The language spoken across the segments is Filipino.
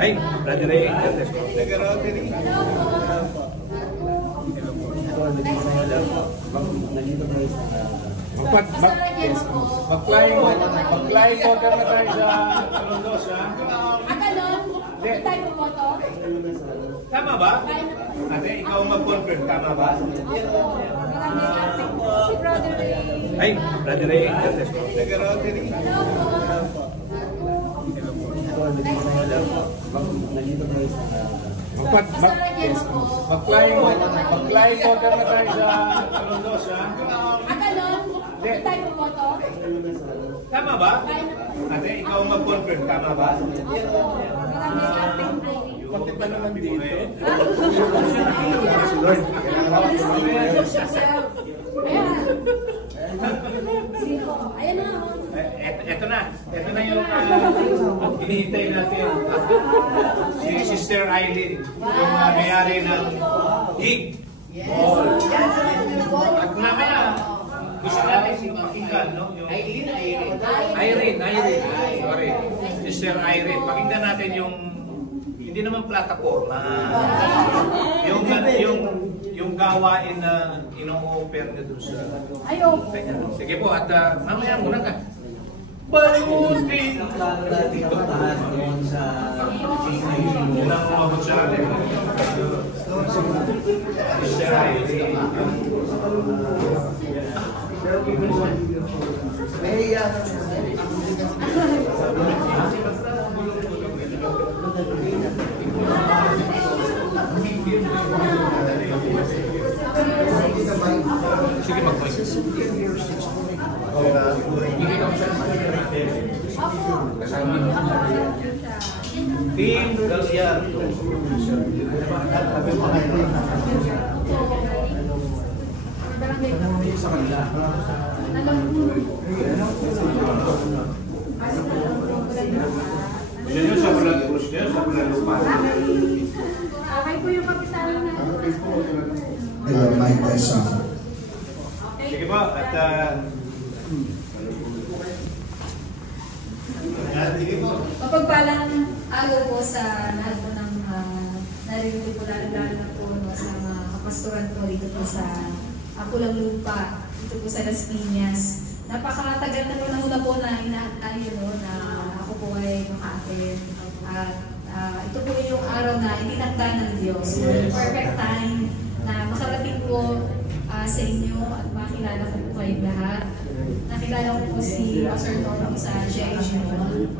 Ay, Brother Ray. Mag-flying order na tayo sa Torondos, ha? Akalon, tayo pumoto? Tama ba? Ate, ikaw mag-confirm, tama ba? Si Brother Ray. Ay, Brother Ray. Mag-flying order na tayo sa Torondos, ha? Akalon, tayo pumoto? Tama ba? Ate, ikaw mag-confirm, tama ba? Pati pa naman dito. Ayan na. Ito na yung hinihintay natin. Si Sister Eileen, yung may-ari ng gig. At mamaya, gusto natin si pakinggan, no? Irene. Sorry. Sister Irene. Pakinggan natin yung hindi naman plataforma. Yung gawain na ino-offer na doon sa... Sige po, at mamaya muna ka. Balimutin! Ilang umabot sa atin. Sister Irene. Sige, mag-voices. Team Gallardo. Sa kanila. Yan sa Bulan Cruz niya, sa Bulan Lupa. Okay po yung kapitalo na. Hello, Mike Tyson. Sige po, at Mapagpalang araw po sa lahat po ng narinig po lalo na po sa mga kapastoran po dito po sa Pulang Lupa, dito po sa Las Piñas. Napakatagal na po na inaantay na ako po ay maka-attend. At ito po yung araw na itinakda ng Diyos. Perfect time na makarating po sa inyo at makilala ko po kayong lahat. Nakilala ko po si Pastor Tony sa GIG Mall.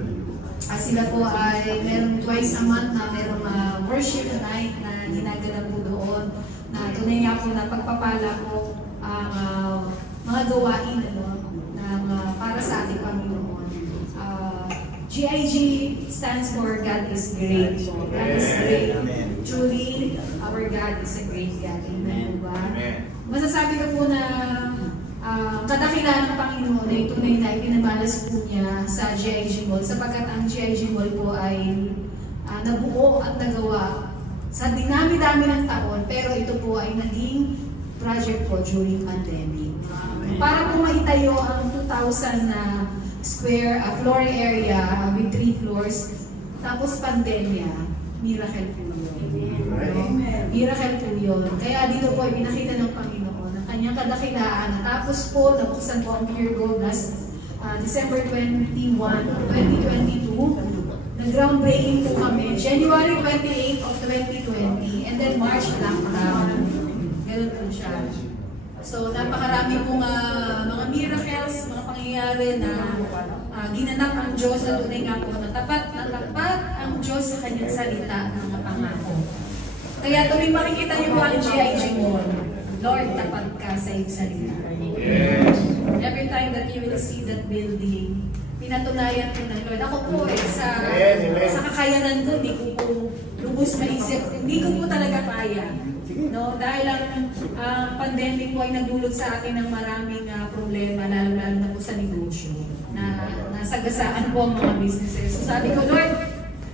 Sila po ay meron twice a month na merong worship night na ginagala po doon. Na tunay nga po na pagpapala po ang mga gawain para sa ating Panginoon. GIG stands for God is great. God is great. Truly, our God is a great God. Amen. Masasabi ko po na kadakilaan ng Panginoon ay tunay na ipinamalas po niya sa GIG Mall sapagkat ang GIG Mall po ay nabuo at nagawa sa dinami-dami ng taon, pero ito po ay naging project po during pandemic. Para po maitayo ang 2,000 na square floor area with 3 floors, tapos pandemya, miracle po yun. Miracle po yun. Kaya dito po ay pinakita ng Panginoon ang kanyang kadakilaan. Tapos po, nabuksan po ang Pure Gold last December 21, 2022. Nag-groundbreaking po kami. January 28 of 2020. And then March lockdown. Ganun po siya. So, napakarami pong mga miracles, mga pangyayari na ginanap ang Diyos na tunay nga po na tapat ang Diyos sa kanyang salita ng mga pangako. Kaya tuloy makikita niyo po ang GIG Mall. Lord, tapat ka sa iyong salita. yes. Every time that you will see that building, pinatunayan ko na, Lord, ako po sa kakayanan ko, hindi ko po lubos maisip, hindi ko po talaga kaya. No? Dahil ang pandemic po ay nagdulot sa akin ng maraming problema, lalo-lalo na po sa negosyo, na nasagasaan po ang mga businesses. So sabi ko, Lord,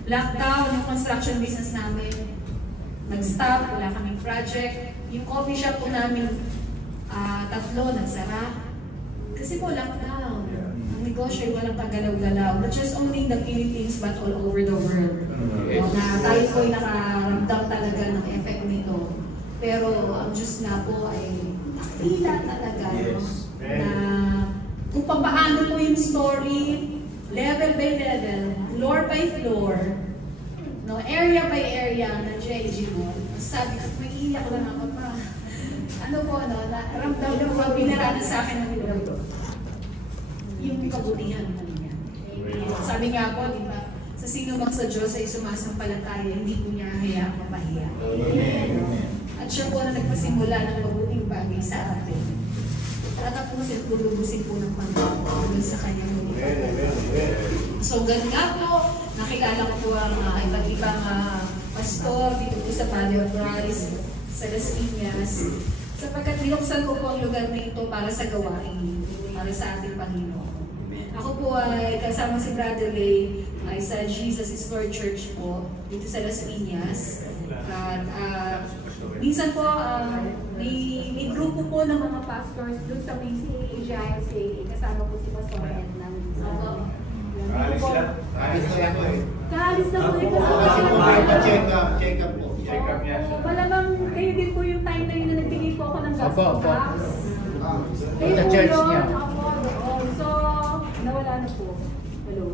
lockdown yung construction business namin, nag-stop, wala kaming project. Yung coffee shop po namin, 3 nagsara. Kasi po lockdown. Ang negosyo ay walang kagalaw-galaw. Not just only in the Philippines but all over the world. Yes. Na tayo po ay nakaramdam talaga ng effect nito. Pero ang Diyos nga po ay nakila talaga. Yes. No? Na kung paano po yung story, level by level, floor by floor, no, area by area ng JG mo. Sabi ko, may iiyak lang ako pa. Ano po, no, ramdam na po, binarana sa akin ng Lord. Yung kabutihan mo niya. Sabi nga po, di ba, sa sino mang sa Diyos ay sumasampalataya, hindi po niya hayaang mapahiya. At siya po na nagpasimula ng mabuting bagay sa atin. At po siya lulubusin po ng Panginoon sa kanyang mabuting. So, ganun nga po, nakilala ko po ang iba't ibang pastor dito po sa Body of Christ, sa Las Piñas, sapagkat binuksan ko po ang lugar na ito para sa gawain, para sa ating Panginoon. Ako po ay kasama si Brother Ray ay sa Jesus is Lord Church po, dito sa Las Piñas. At minsan po, may grupo po ng mga pastors doon sa PCA, GICA, kasama po si Pastor Edna. Kaalis lang. Kaalis na po ito. Check up po. Check up niya siya. Malamang kayo din po yung time na yun na nagbigay po ako ng gas box. Kayo Sa po church yun. niya. So, nawala na po. Hello.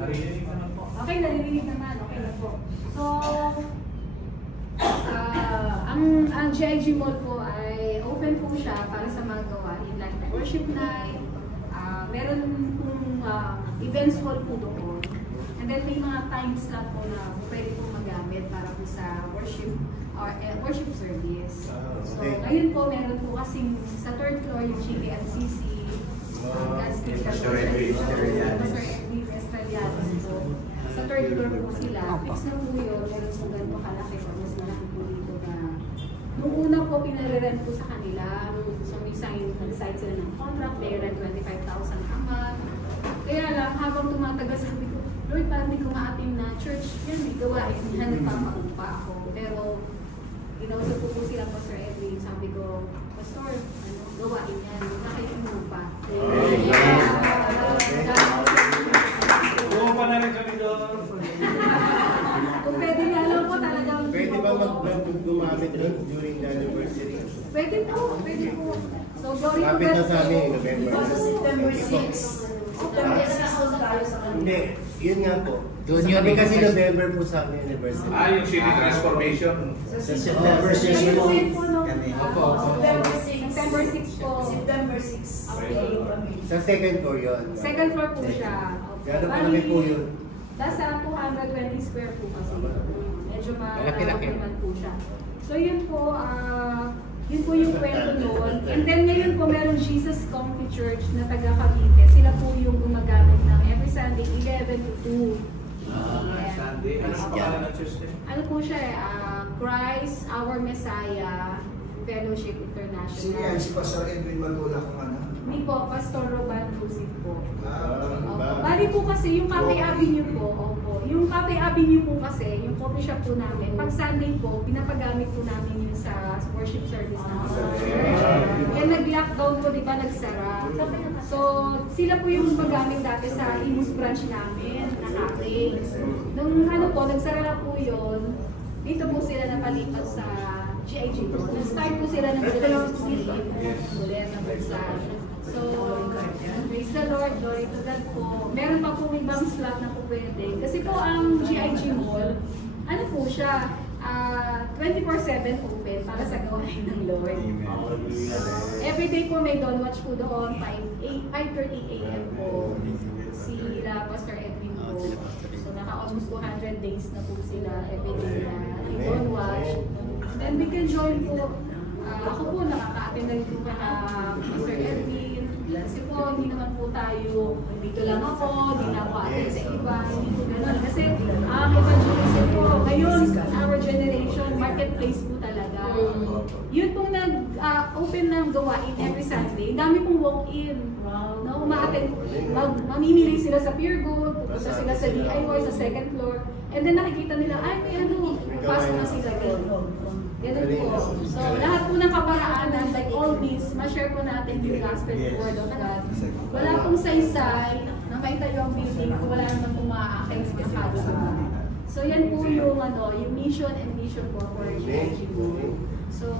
Narinig naman po. Okay, naririnig naman. Okay na po. So, ang GIG Mall po ay open po siya para sa mga gawain like worship night, meron pong events hall po doon. And then may mga time slot po na pwede po magamit para po sa worship or worship service. So, ayun po, meron po kasing sa third floor yung GPMCC, Pastor Edwin Estradianes po. Sa third floor po sila. Fix na po yun. Meron po ganito kalaki po. Mas malaki po dito na nung una po pinare-rent po sa kanila. So may sign sila ng contract. They rent 25,000 a month. Kaya lang, habang tumatagal sabi ko, Lord, parang hindi ko ma-ating na church. Yan, may gawain. Yan, nagpapaupa ako. Pero, inausap po sila Pastor Edwin. Sabi ko, Pastor, ano, gawain yan. Nakikumupa. Buong pa na rin kami doon. Kung pwede nga lang po talagang... Pwede ba gumamit doon during the anniversary? Pwede po, pwede po. So, glory to Kapit God na sa amin, po. November. September 6. September 6 tayo sa kanila. Hindi, yun nga po. Doon Sabi yun, kasi kasi- November po sa amin anniversary. Yung city transformation. Sa September 6 Ayun po. din po, no? Opo. September 6. September 6 po. September 6. Okay. Sa second floor yun. Second floor po siya. Gano'n po kami po yun. Nasa 220 square po kasi. Medyo Malaki-laki. naman po siya. So yun po, yun po yung kwento noon. And then ngayon po meron Jesus Comfy Church na taga Cavite. Sila po yung gumagamit ng every Sunday 11 to 2. Sunday. Ano ang pangalan ng church din? Ano po siya Christ, Our Messiah, Fellowship International. Si Pastor Edwin Malula kung ano. Hindi po, Pastor Roban Lucid po. Ba? Bali po kasi yung Cafe Avenue po, opo. Yung Cafe Avenue po kasi, yung coffee shop po namin, pag Sunday po, pinapagamit po namin yun sa worship service namin. Kaya nag-lockdown po, di ba, nagsara. So, sila po yung magamit dati sa Imus branch namin, na cafe. Nung ano po, nagsara na po yun, dito po sila napalipat sa GIG po. Nag-start po sila ng Philippines ulit na branch. So, praise the Lord, glory to God po. Meron pa po ibang slot na po pwede. Kasi po ang GIG Mall, ano po siya, 24/7 open para sa gawain ng Lord. Everyday po may dawn watch po doon, 5:30 AM po. Sila Pastor Edwin po. So, naka-almost 200 days na po sila everyday na dawn watch. Then we can join po. Ako po, nakaka-attend na rin po ka na Pastor Edwin. Kasi po, hindi naman po tayo, dito lang ako, hindi na ako attend sa iba, hindi po gano'n. Kasi evangelism po, ngayon, our generation, marketplace po talaga. Yun pong open ng gawain every Sunday. Dami pong walk-in. No, mamimili sila sa Pure Gold, pupunta sila sa DIY, sa second floor, and then nakikita nila, ay may ano, pasok na sila ganun. Ganun po. So, lahat po ng kaparaanan, like all means, ma-share po natin yung gospel word of God. Wala pong saysay na may tayo ang building kung wala naman pong maaaking sa So, yan po yung, yung mission and vision po for GIG po. So,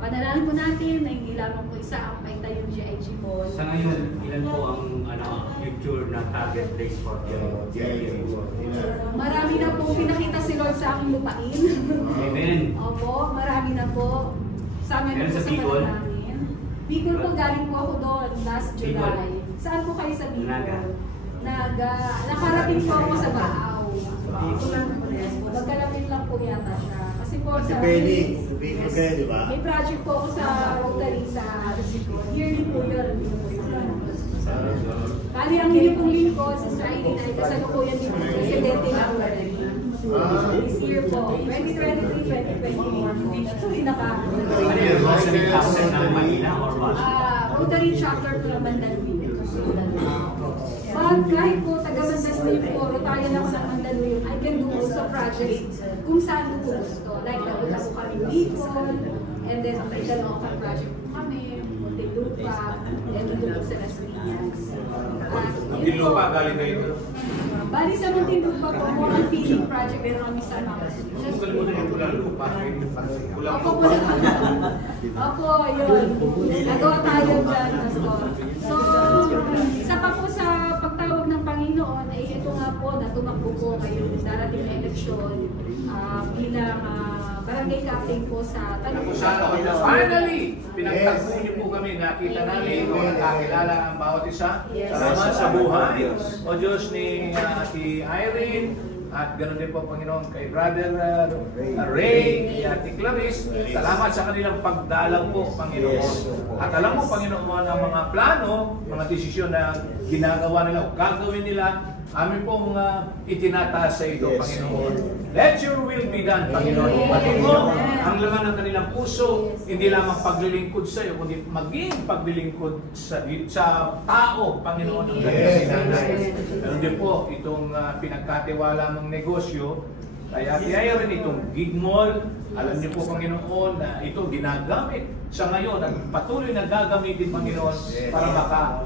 panalangin po natin na hindi lamang po isa ang may tayong GIG po. Sa ngayon, ilan po ang future na target place for GIG? Marami na po pinakita si Lord sa aking lupain. Amen. Opo, marami na po. Sa amin po Meron sa sa Bicol? namin. Bicol po, galing po ako doon last July. Saan po kayo sa Bicol? Nakarating po ako sa Baaw. Magkalapit lang po yata siya. Kasi po Si sa... Penny, sa Bicol kayo, di ba? May project po ako sa Rotary sa yearly po yun. Bali, ang hindi pong lingkod sa Friday night, kasalukuyan din po presidente ng Rotary. This year po, 2023-2024. So, Rotary chapter ng Manila or what? Rotary chapter po ng Mandaluyong. Kahit po taga-Mandaluyong po, Rotarian ako ng Mandaluyong, I can do also projects kung saan po gusto. Like, napunta po kami Bicol, and then may Caloocan project po kami, Muntinlupa, and doon po sa Las Piñas. Muntinlupa, galing kayo. Bali sa Muntinlupa po, more on feeding project, pero kami sa mga Kung kalimutan yung pulang lupa, Opo po na. Opo, yun. Nagawa tayo dyan. So, isa pa po sa pagtawag ng Panginoon, ay ito nga po, na tumakbo po ngayong darating na eleksyon bilang barangay captain po sa Tanong. Finally, pinagtagpo niyo po kami, nakita namin, nakakilala ang bawat isa. Salamat sa buhay. O Diyos ni Ate Irene, at ganoon din po, Panginoon, kay Brother Ray, kay Ate Clarice. Salamat sa kanilang pagdalang po, Panginoon. At alam mo, Panginoon, ang mga plano, mga desisyon na ginagawa nila o gagawin nila, amin pong itinataas sa ito, Panginoon. Let your will be done, Panginoon. Pati mo, ang laman ng kanilang puso, hindi lamang paglilingkod sa iyo, kundi maging paglilingkod sa tao, Panginoon, ng kanilang sinanay. Ganun din po, itong pinagkatiwala mong negosyo, kaya rin itong gig mall, alam niyo po, Panginoon, na ito ginagamit sa ngayon, at patuloy na gagamitin, Panginoon, para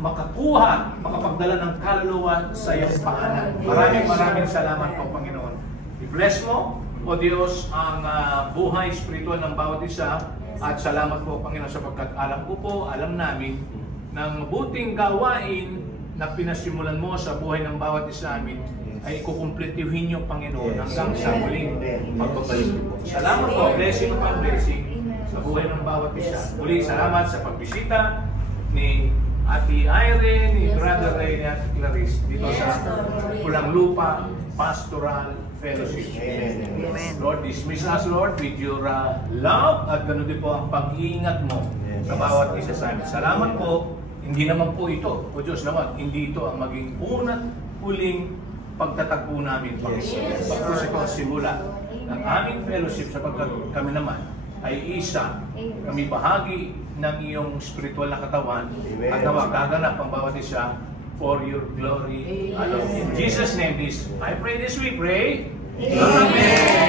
makakuha, makapagdala ng kaluluwa sa iyong paanan. Maraming salamat po, Panginoon. I-bless mo, O Diyos, ang buhay spiritual ng bawat isa, at salamat po, Panginoon, sapagkat alam ko po, alam namin, ng mabuting gawain na pinasimulan mo sa buhay ng bawat isa amin, ay kukumpletihin niyo, Panginoon, hanggang sa muling pagbabalik niyo po. Salamat po, blessing upon blessing sa buhay ng bawat isa. Muli, salamat sa pagbisita ni Ate Irene, ni Brother Ray, ni Ate Clarice dito sa Pulang Lupa Pastoral Fellowship. Amen. Lord, dismiss us, Lord, with your love, at ganoon din po ang pag-iingat mo sa bawat isa sa amin. Salamat po. Hindi naman po ito, o Diyos naman, hindi ito ang maging unat huling pagtatagpo namin, Panginoon. Pagkos ito ang simula ng aming fellowship, sapagkat kami naman ay isa, kami bahagi ng iyong spiritual na katawan, at nawa gaganap ang bawat isa for your glory alone. In Jesus' name, I pray this, we pray. Amen.